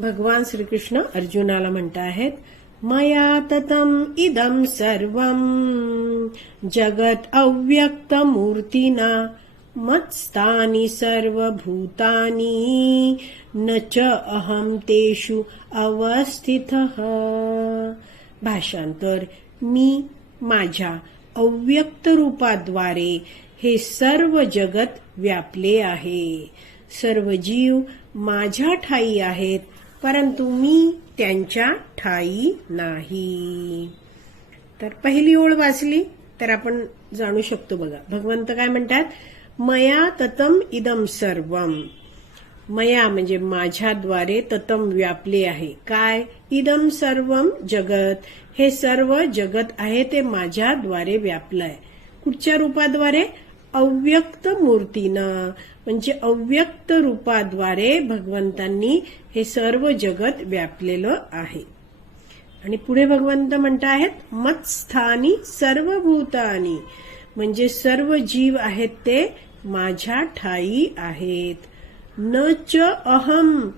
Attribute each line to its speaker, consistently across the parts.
Speaker 1: भगवान श्रीकृष्ण अर्जुनाला म्हणत आहेत मया ततम इदम सर्व जगत अव्यक्त मूर्तीना मत्स्तानी सर्व भूतानी न च अहम तेषु अवस्थित। भाषांतर मी माझ्या अव्यक्त रूपाद्वारे हे सर्व जगत व्यापले आहे। सर्व जीव माझ्या ठाई आहेत परंतु मी त्यांच्या ठाई नाही. तर पहिली ओळ वाचली तर आपण जाणू शकतो बघा. भगवंत काय म्हणतात? मया ततम इदम सर्वम. मया म्हणजे माझ्याद्वारे ततम व्यापले आहे. काय? इदम सर्वम जगत. हे सर्व जगत आहे ते माझ्याद्वारे व्यापलंय. कुठच्या रूपाद्वारे? अव्यक्त मूर्तीनं. म्हणजे अव्यक्त रूपाद्वारे भगवंतांनी हे सर्व जगत व्यापलेलं आहे. आणि पुढे भगवंत म्हणत आहेत मत्स्थानी सर्व भूतानी म्हणजे सर्व जीव आहेत ते माझ्या ठाई आहेत. न च अहम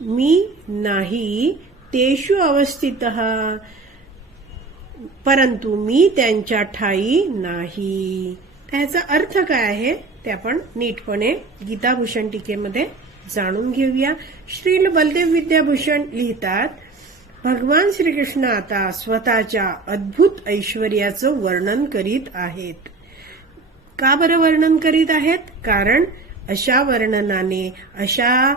Speaker 1: मी नाही तेषु अवस्थित. परंतु मी त्यांच्या ठाई नाही. ह्याचा अर्थ काय आहे ते आपण नीटपणे गीताभूषण टीकेमध्ये जाणून घेऊया. श्रील बलदेव विद्याभूषण लिहितात भगवान श्रीकृष्ण आता स्वतःच्या अद्भुत ऐश्वर्याचं वर्णन करीत आहेत. का बरं वर्णन करीत आहेत? कारण अशा वर्णनाने अशा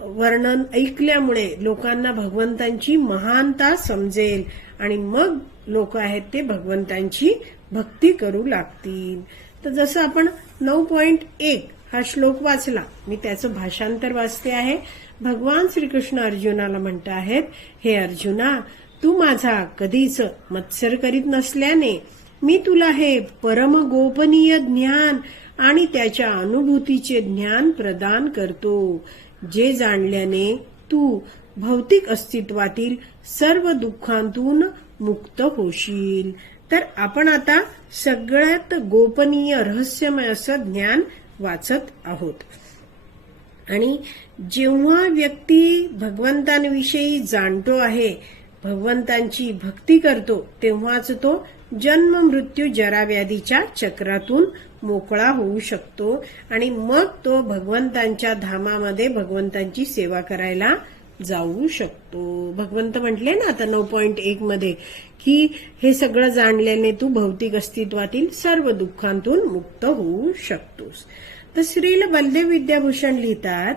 Speaker 1: वर्णन ऐकल्यामुळे लोकांना भगवंतांची महानता समजेल आणि मग लोक आहेत ते भगवंतांची भक्ती करू लागतील. तर जसं आपण नऊ पॉइंट एक हा श्लोक वाचला मी त्याचं भाषांतर वाचते आहे. भगवान श्रीकृष्ण अर्जुनाला म्हणत आहेत हे अर्जुना तू माझा कधीच मत्सर करीत नसल्याने मी तुला हे परम गोपनीय ज्ञान आणि त्याच्या अनुभूतीचे ज्ञान प्रदान करतो. जे जाणल्याने तू भौतिक अस्तित्वातील सर्व दुःखांतून मुक्त होशील. तर आपण आता सगळ्यात गोपनीय रहस्यमय असं ज्ञान वाचत आहोत. आणि जेव्हा व्यक्ती भगवंतांविषयी जाणतो आहे भगवंतांची भक्ती करतो तेव्हाच तो जन्म मृत्यू जराव्याधीच्या चक्रातून मोकळा होऊ शकतो आणि मग तो भगवंतांच्या धामामध्ये भगवंतांची सेवा करायला जाऊ शकतो. भगवंत म्हटले ना आता नऊ पॉईंट एक मध्ये की हे सगळं जाणल्याने तू भौतिक अस्तित्वातील सर्व दुःखांतून मुक्त होऊ शकतोस. तर श्रील बलदेव विद्याभूषण लिहितात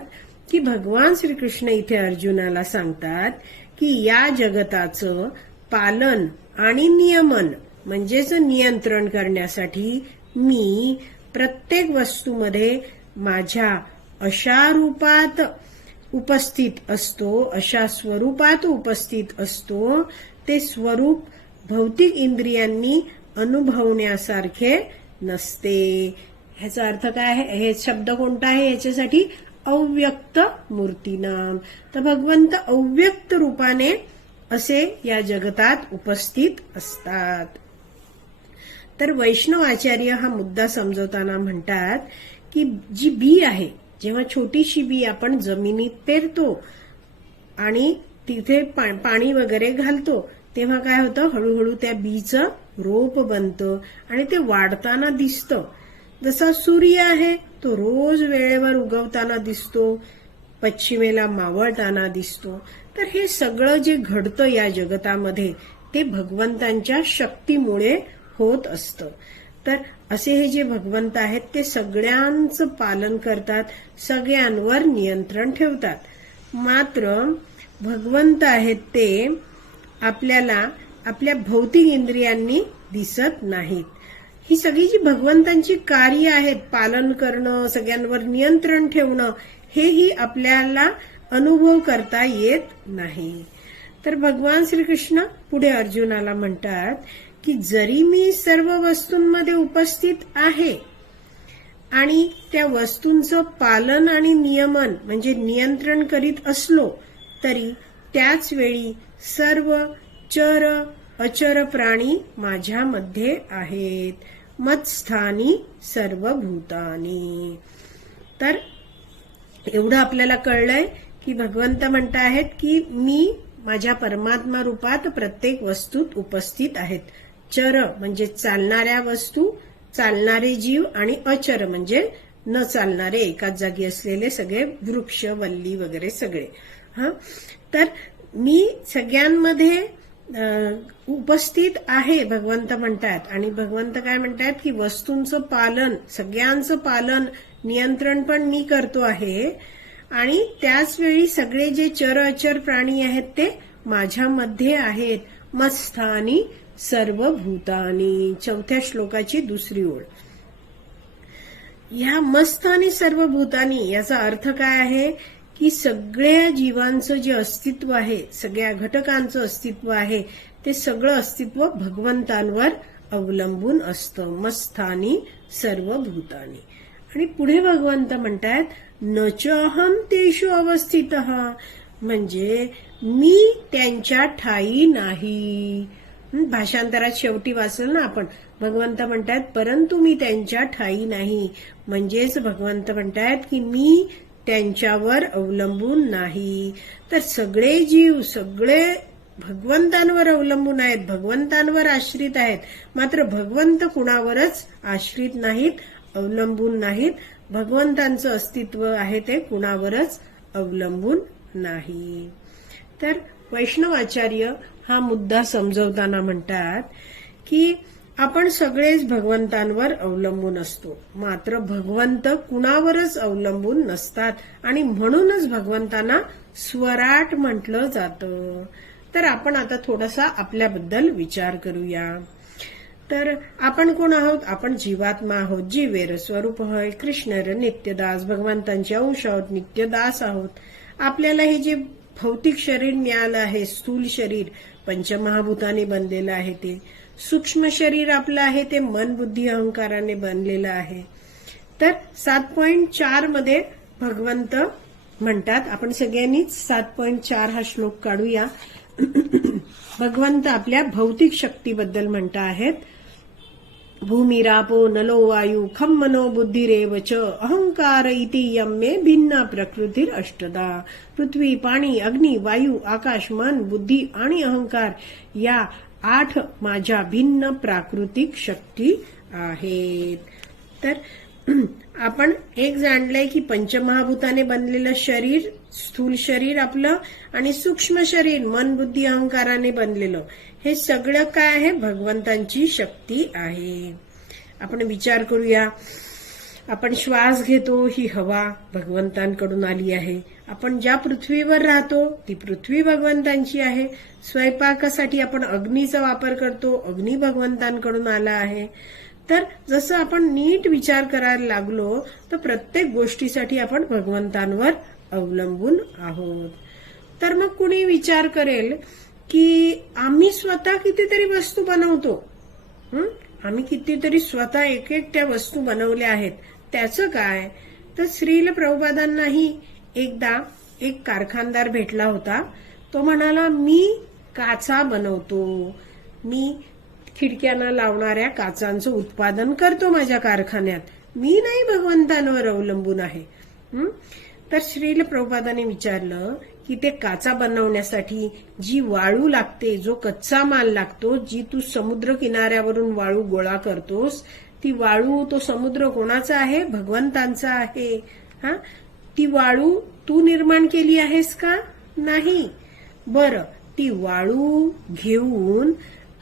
Speaker 1: की भगवान श्रीकृष्ण इथे अर्जुनाला सांगतात की या जगताचं पालन आणि नियमन म्हणजेच नियंत्रण करण्यासाठी मी प्रत्येक वस्तूमध्ये माझ्या अशा रूपात उपस्थित असतो अशा स्वरूपात उपस्थित असतो. ते स्वरूप भौतिक इंद्रियांनी अनुभवण्यासारखे नसते. ह्याचा अर्थ काय आहे? हे शब्द कोणता आहे? याच्यासाठी अव्यक्त मूर्तीनाम. तर भगवंत अव्यक्त रूपाने असे या जगतात उपस्थित असतात. तर वैष्णव आचार्य हा मुद्दा समजवताना म्हणतात की जी बी आहे जेव्हा छोटीशी बी आपण जमिनीत पेरतो आणि तिथे पा- पाणी वगैरे घालतो तेव्हा काय होतं? हळूहळू त्या बीचं रोप बनतं आणि ते वाढताना दिसतं. जसा सूर्य आहे तो रोज वेळेवर उगवताना दिसतो पश्चिमेला मावळताना दिसतो. तर हे सगळं जे घडतं या जगतामध्ये ते भगवंतांच्या शक्तीमुळे होत असतं. तर असे हे जे भगवंत आहेत ते सगळ्यांचं पालन करतात सगळ्यांवर नियंत्रण ठेवतात. मात्र भगवंत आहेत ते आपल्याला आपल्या भौतिक इंद्रियांनी दिसत नाहीत. ही सगळी जी भगवंतांची कार्य आहेत पालन करणं सगळ्यांवर नियंत्रण ठेवणं हेही आपल्याला अनुभव करता येत नाही. तर भगवान श्रीकृष्ण पुढे अर्जुनाला म्हणतात की जरी मी सर्व वस्तूंमध्ये उपस्थित आहे आणि त्या वस्तूंचं पालन आणि नियमन म्हणजे नियंत्रण करीत असलो तरी त्याच वेळी सर्व चर अचर प्राणी माझ्यामध्ये आहेत. मत्स्थानी सर्व भूतानी तर एवढं आपल्याला कळलंय की भगवंत म्हणत आहेत की मी माझ्या परमात्मा रूपात प्रत्येक वस्तूत उपस्थित आहेत. चर म्हणजे चालणाऱ्या वस्तू चालणारे जीव आणि अचर म्हणजे न चालणारे एकाच जागी असलेले सगळे वृक्ष वल्ली वगैरे सगळे. हा? तर मी सगळ्यांमध्ये उपस्थित आहे भगवंत म्हणतात. आणि भगवंत काय म्हणतात की वस्तूंचं पालन सगळ्यांचं पालन नियंत्रण पण मी करतो आहे. आणि त्याच वेळी सगळे जे चर अचर प्राणी आहेत ते माझ्यामध्ये आहेत. मत्स्थानी सर्व भूतानी चौथ्या श्लोकाची दुसरी ओळ. ह्या मस्त आणि सर्व भूतानी याचा अर्थ काय आहे? की सगळ्या जीवांचं जे अस्तित्व आहे सगळ्या घटकांचं अस्तित्व आहे ते सगळं अस्तित्व भगवंतांवर अवलंबून असतं मस्थानी सर्व भूतानी आणि पुढे भगवंत म्हणतात न च अहम तेषु अवस्थित. म्हणजे मी त्यांच्या ठाई नाही. भाषांतरात शेवटी वाचल ना आपण. भगवंत म्हणतात परंतु मी त्यांच्या ठाई नाही. म्हणजेच भगवंत म्हणतात की मी त्यांच्यावर अवलंबून नाही. तर सगळे जीव सगळे भगवंतांवर अवलंबून आहेत भगवंतांवर आश्रित आहेत. मात्र भगवंत कुणावरच आश्रित नाहीत अवलंबून नाहीत. भगवंतांचं अस्तित्व आहे ते कुणावरच अवलंबून नाही. तर वैष्णवाचार्य हा मुद्दा समजवताना म्हणतात की आपण सगळेच भगवंतांवर अवलंबून असतो. मात्र भगवंत कुणावरच अवलंबून नसतात आणि म्हणूनच भगवंतांना स्वराट म्हटलं जातं. तर आपण आता थोडासा आपल्याबद्दल विचार करूया. तर आपण कोण आहोत? आपण जीवात्मा आहोत जीवेर स्वरूप होय. कृष्णर नित्यदास भगवंतांचे अंश आहोत नित्यदास आहोत. आपल्याला हे जे भौतिक शरीर मिळालं आहे स्थूल शरीर पंचमहाभूताने बनलेलं आहे ते. सूक्ष्म शरीर आपलं आहे ते मन बुद्धी अहंकाराने बनलेलं आहे. तर सात पॉईंट चारमध्ये भगवंत म्हणतात आपण सगळ्यांनीच सात पॉईंट चार हा श्लोक काढूया. भगवंत आपल्या भौतिक शक्तीबद्दल म्हणत आहेत. भूमिरापो नलो वायू खम मनो बुद्धिरेव च। अहंकार इति यम मे भिन्न प्रकृतीर अष्टदा पृथ्वी पाणी अग्नी वायू आकाश मन बुद्धी आणि अहंकार या आठ माझ्या भिन्न प्राकृतिक शक्ती आहेत। तर आपण एक जाणलंय की पंचमहाभूताने बनलेलं शरीर स्थूल शरीर आपलं आणि सूक्ष्म शरीर मन बुद्धी अहंकाराने बनलेलं. हे सगळं काय आहे? भगवंतांची शक्ती आहे. आपण विचार करूया. आपण श्वास घेतो ही हवा भगवंतांकडून आली आहे. आपण ज्या पृथ्वीवर राहतो ती पृथ्वी भगवंतांची आहे. स्वयंपाकासाठी आपण अग्नीचा वापर करतो अग्नी भगवंतांकडून आला आहे. तर जसं आपण नीट विचार करायला लागलो तर प्रत्येक गोष्टीसाठी आपण भगवंतांवर अवलंबून आहोत. तर मग कुणी विचार करेल की आम्ही स्वतः कितीतरी वस्तू बनवतो? आम्ही कितीतरी स्वतः एक एक त्या वस्तू बनवल्या आहेत. त्याचं काय? तर श्रील प्रभुपादांनाही एकदा एक कारखानदार भेटला होता. तो म्हणाला मी काचा बनवतो. मी खिडक्यांना लावणाऱ्या काचांचं उत्पादन करतो माझ्या कारखान्यात. मी नाही भगवंतांवर अवलंबून आहे. तर श्रील प्रभुपादाने विचारलं की ते काचा बनवण्यासाठी जी वाळू लागते जो कच्चा माल लागतो जी तू समुद्र किनाऱ्यावरून वाळू गोळा करतोस ती वाळू तो समुद्र कोणाचा आहे? भगवंतांचा आहे. हा? ती वाळू तू निर्माण केली आहेस का? नाही. बर ती वाळू घेऊन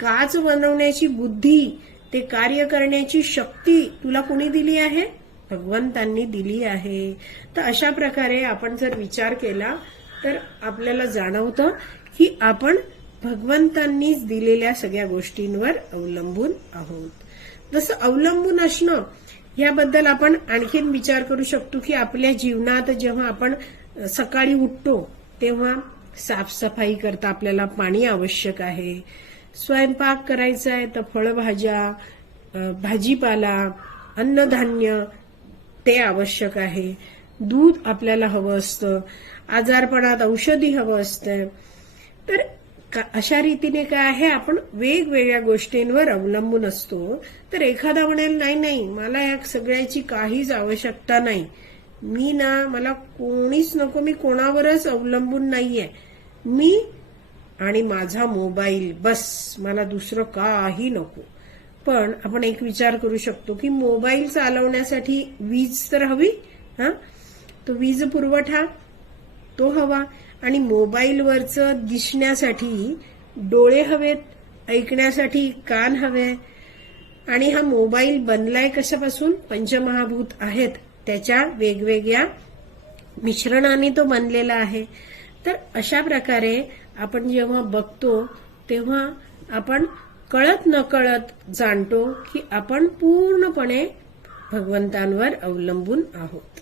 Speaker 1: काच बनवण्याची बुद्धी ते कार्य करण्याची शक्ती तुला कुणी दिली आहे? भगवंतांनी दिली आहे. तर अशा प्रकारे आपण जर विचार केला तर आपल्याला जाणवतं की आपण भगवंतांनीच दिलेल्या सगळ्या गोष्टींवर अवलंबून आहोत. जसं अवलंबून असणं याबद्दल आपण आणखीन विचार करू शकतो की आपल्या जीवनात जेव्हा आपण सकाळी उठतो तेव्हा साफसफाई करता आपल्याला पाणी आवश्यक आहे. स्वयंपाक करायचा आहे तर फळभाज्या भाजीपाला अन्नधान्य ते आवश्यक आहे. दूध आपल्याला हवं असतं. आजारपणात औषधी हवं असतं. तर का- अशा रीतीने काय आहे आपण वेगवेगळ्या गोष्टींवर अवलंबून असतो. तर एखादा म्हणेल नाही नाही मला या सगळ्याची काहीच आवश्यकता नाही. मी ना मला कोणीच नको मी कोणावरच अवलंबून नाहीये. मी आणि माझा मोबाईल बस मला दुसरं काही नको. पण आपण एक विचार करू शकतो की मोबाईल चालवण्यासाठी वीज तर हवी हा? तो वीज पुरवठा तो हवा. आणि मोबाईलवरचं दिसण्यासाठी डोळे हवेत ऐकण्यासाठी कान हवे. आणि हा मोबाईल बनलाय कशापासून? पंचमहाभूत आहेत. त्याच्या वेगवेगळ्या मिश्रणाने तो बनलेला आहे. तर अशा प्रकारे आपण जेव्हा बघतो तेव्हा आपण कळत न कळत जाणतो की आपण पूर्णपणे भगवंतांवर अवलंबून आहोत.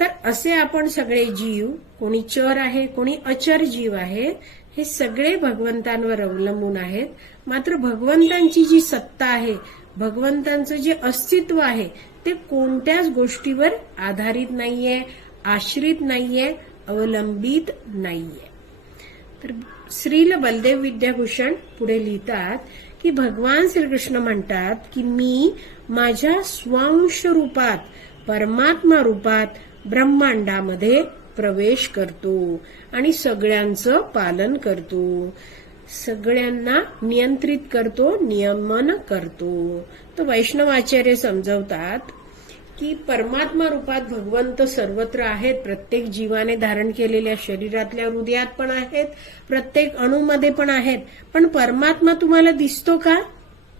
Speaker 1: तर असे आपण सगळे जीव कोणी चर आहे कोणी अचर जीव आहे हे सगळे भगवंतांवर अवलंबून आहेत. मात्र भगवंतांची जी सत्ता आहे भगवंतांचं जे अस्तित्व आहे ते कोणत्याच गोष्टीवर आधारित नाहीये आश्रित नाहीये अवलंबित नाहीये. तर श्रील बलदेव विद्याभूषण पुढे लिहितात की भगवान श्रीकृष्ण म्हणतात की मी माझ्या स्वांश रूपात परमात्मा रूपात ब्रह्मांडामध्ये प्रवेश करतो आणि सगळ्यांचं पालन करतो. सगळ्यांना नियंत्रित करतो नियमन करतो. तर वैष्णवाचार्य समजवतात की परमात्मा रूपात भगवंत सर्वत्र आहेत प्रत्येक जीवाने धारण केलेल्या शरीरातल्या हृदयात पण आहेत प्रत्येक अणूमध्ये पण आहेत. पण परमात्मा तुम्हाला दिसतो का?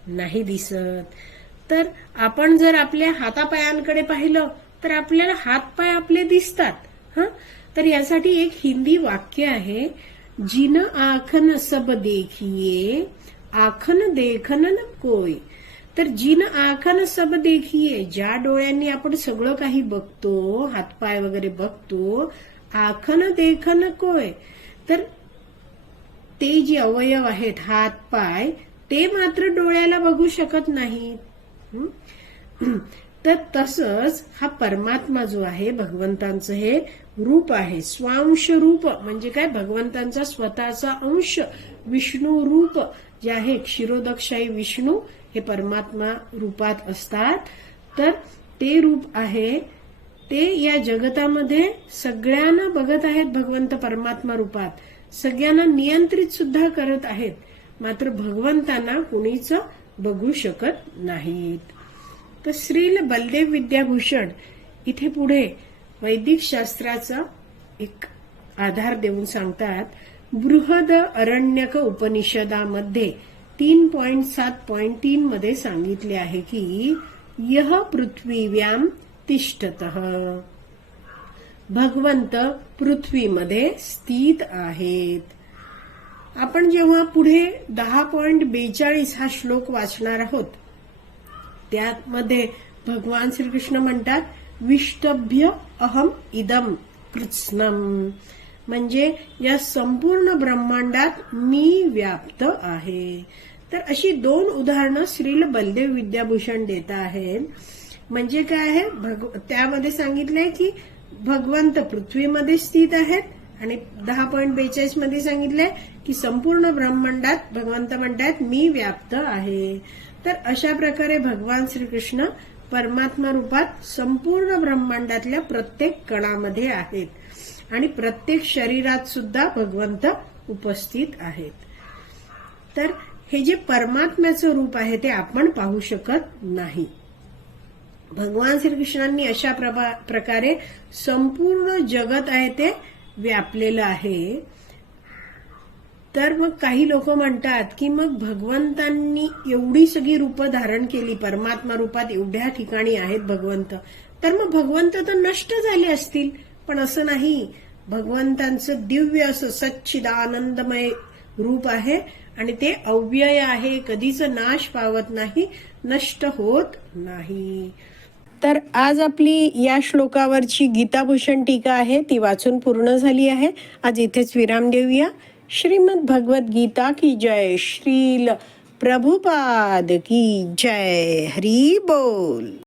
Speaker 1: नाही दिसत. तर आपण जर आपल्या हातापायांकडे पाहिलं तर आपल्याला हातपाय आपले दिसतात. हा? तर यासाठी एक हिंदी वाक्य आहे जिन आखन सब देखिये आखन देखन न कोय. तर जिन आखन सब देखिये ज्या डोळ्यांनी आपण सगळं काही बघतो हातपाय वगैरे बघतो आखन देखन कोय? तर ते जे अवयव आहेत हात पाय ते मात्र डोळ्याला बघू शकत नाहीत. तर तसंच हा परमात्मा जो आहे भगवंतांचं हे रूप आहे. स्वांश रूप म्हणजे काय? भगवंतांचा स्वतःचा अंश विष्णू रूप जे आहे क्षीरोदक्षाई विष्णू हे परमात्मा रूपात असतात. तर ते रूप आहे ते या जगतामध्ये सगळ्यांना बघत आहेत भगवंत परमात्मा रूपात. सगळ्यांना नियंत्रित सुद्धा करत आहेत. मात्र भगवंतांना कुणीच बघू शकत नाहीत. तर श्रील बलदेव विद्याभूषण इथे पुढे वैदिक शास्त्राचा एक आधार देऊन सांगतात बृहद अरण्यक उपनिषदामध्ये तीन पॉइंट सात पॉइंट तीन मध्ये सांगितले आहे की यह पृथ्वीव्याम तिष्ठत. भगवंत पृथ्वीमध्ये स्थित आहेत. आपण जेव्हा पुढे दहा पॉइंट बेचाळीस हा श्लोक वाचणार आहोत त्यामध्ये भगवान श्रीकृष्ण म्हणतात विष्टभ्य अहम इदम कृत्स्नम. म्हणजे या संपूर्ण ब्रह्मांडात मी व्याप्त आहे. तर अशी दोन उदाहरणं श्रील बलदेव विद्याभूषण देत आहेत. म्हणजे काय आहे? भग- त्यामध्ये सांगितलंय की भगवंत पृथ्वीमध्ये स्थित आहेत आणि दहा पॉईंट बेचाळीसमध्ये सांगितलंय की संपूर्ण ब्रह्मांडात भगवंत म्हणतात मी व्याप्त आहे. तर अशा प्रकारे भगवान श्रीकृष्ण परमात्मा रूपात संपूर्ण ब्रह्मांडातल्या प्रत्येक कणामध्ये आहेत. आणि प्रत्येक शरीरात सुद्धा भगवंत उपस्थित आहेत. तर हे जे परमात्म्याचं रूप आहे ते आपण पाहू शकत नाही. भगवान श्रीकृष्णांनी अशा प्रभा- प्रकारे संपूर्ण जगत आहे ते व्यापलेलं आहे. तर मग काही लोक म्हणतात की मग भगवंतांनी एवढी सगळी रूपं धारण केली परमात्मा रूपात एवढ्या ठिकाणी आहेत भगवंत. तर मग भगवंत तर नष्ट झाले असतील पण असं नाही. भगवंतांचं दिव्य असं सच्चिदानंदमय रूप आहे आणि ते अव्यय आहे. कधीच नाश पावत नाही नष्ट होत नाही. तर आज आपली या श्लोकावरची गीताभूषण टीका आहे. ती वाचून पूर्ण झाली आहे. आज इथेच विराम देऊया. श्रीमद भगवत गीता की जय श्रील. प्रभुपाद की जय. हरी बोल.